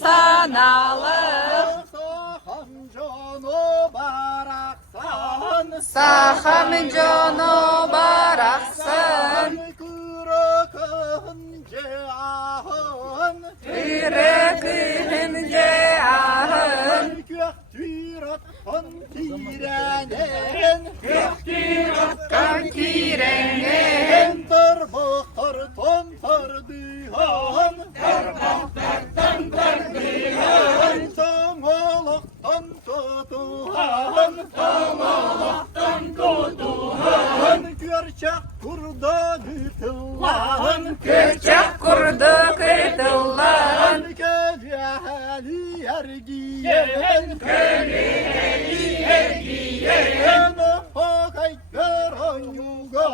sanalı. Saham cano baraksan, Saham cano baraksan. Kırıkınca ahın, Kırıkınca ahın. Göktüratkan tirenin, Göktüratkan tirenin. Tarbaktar tantardıhan, Tamalaktan tutuhan, Görçek kurda gıtıllan, Kırçak kurdu kırtıllan. Keceheli ergiyen, ergiyen, Hakaytlar anyuga,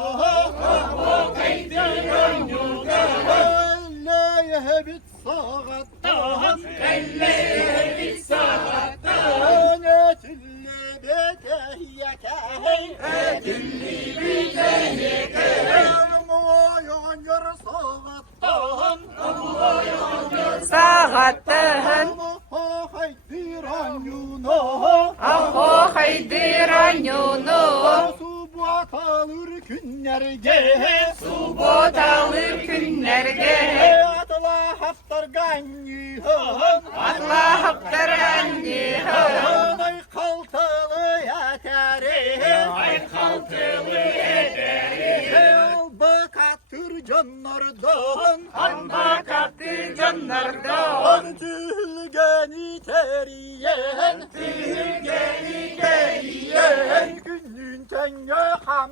Elleye bit sağattan, Etille betehiyekey, Muayan yar sağattan, Sağattın. Hakaytlar anyuna, Aho haydiran yunu. Subat alır günlerge, Subot alır günlerge. Atla haftar ganyıhan, Atla haptaran yihın. Ay kaltalı yeteri, Bakatır canlardan, Amba kaptı canlardan. Tülgeni teriyen, Günün tenge ham